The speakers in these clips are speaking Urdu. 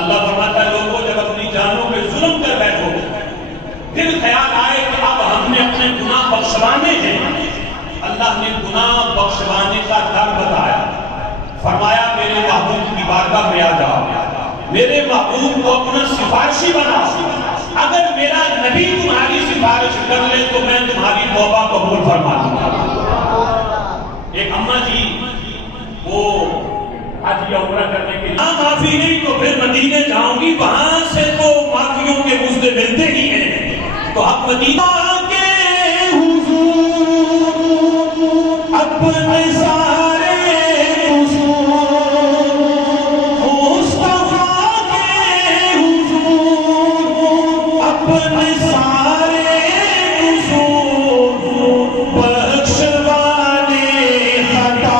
اللہ فرماتا ہے لوگوں جب اپنی جانوں پہ ظلم کر بیٹھو پھر خیال آئے کہ اب ہم نے اپنے گناہ بخشوانے ہیں، اللہ نے گناہ بخشوانے کا در بتایا، فرمایا میرے محبوب کی بارگاہ میں آ جاؤ، میرے محبوب کو اپنا سفارشی بنا، اگر میرا نبی تمہاری سفارش کر لے تو میں تمہاری توبہ قبول فرما دوں گا۔ ایک اماں جی وہ حج یا عمرہ کرنے کے لیے معافی نہیں تو پھر مدینے جاؤں گی، وہاں سے تو معافیوں کے مجھے ملتے ہی ہیں، تو اب مدینہ کے حضور اپنے سارے حضور مصطفیٰ کے حضور اپنے سارے حضور بخشوانے خطا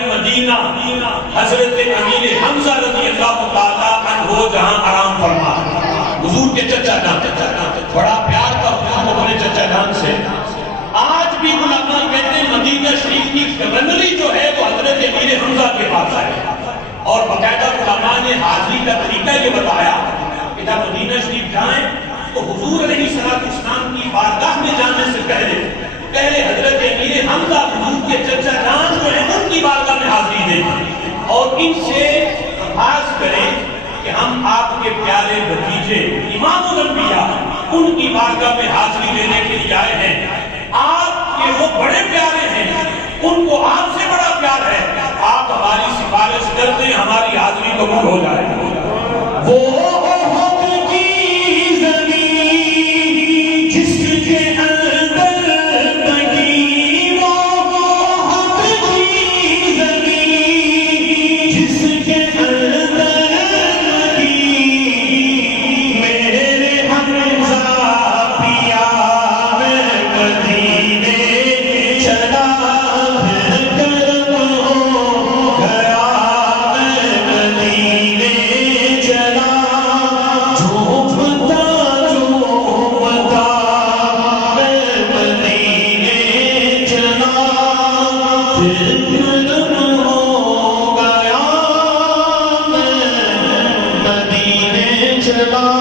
مدینہ حضرت امیر حمزہ رضی اللہ تعالیٰ عنہ جہاں آرام فرما، حضور کے چچا جان بڑا پیار تھا حضور کو اپنے چچا جان سے۔ آج بھی علماء کہتے ہیں مدینہ شریف کی گورنری جو ہے وہ حضرت امیر حمزہ کے پاس ہے، اور باقاعدہ علماء نے حاضری کا طریقہ یہ بتایا کہ جب مدینہ شریف جائیں تو حضور علیہ السلام کی بارگاہ میں جانے سے پہلے حضرت امیر حمزہ حضور کے چچا جان جو ہیں ان کی بارگاہ میں حاضری دیں اور ان سے درخواست کریں کہ ہم آپ کے پیارے بھتیجے امام الانبیاء ان کی بارگاہ میں حاضری دینے کے لیے آئے ہیں، آپ کے وہ بڑے پیارے ہیں، ان کو آپ سے بڑا پیار ہے، آپ ہماری سفارش کر دیں ہماری حاضری قبول ہو جائے۔ وہ مدینہ علم ہو گیا میں مدینے چلا